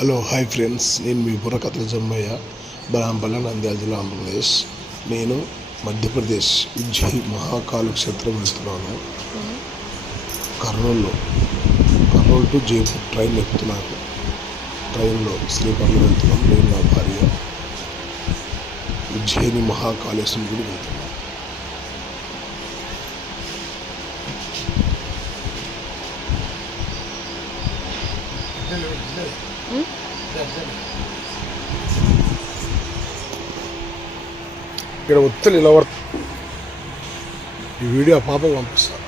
Hello hi friends, నేను మీ బుర్రకథల జమ్మయ్య, బరాంపల్ల, నంద్యాల జిల్లా, ఆంధ్రప్రదేశ్. నేను మధ్యప్రదేశ్ ఉజ్జయిని మహాకాళ క్షేత్రం వెళ్తున్నాను. కర్నూలు టు జైపూర్ ట్రైన్ ఎక్కుతున్నాను. ట్రైన్లో స్లీపర్లో వెళ్తున్నాం. నేను నా భార్య ఉజ్జయిని మహాకాళేశ్వరం గుడి వెళ్తున్నాను. ఇక్కడ ఒత్తిడి ఇలా ఈ వీడియో పాపకు పంపిస్తాను.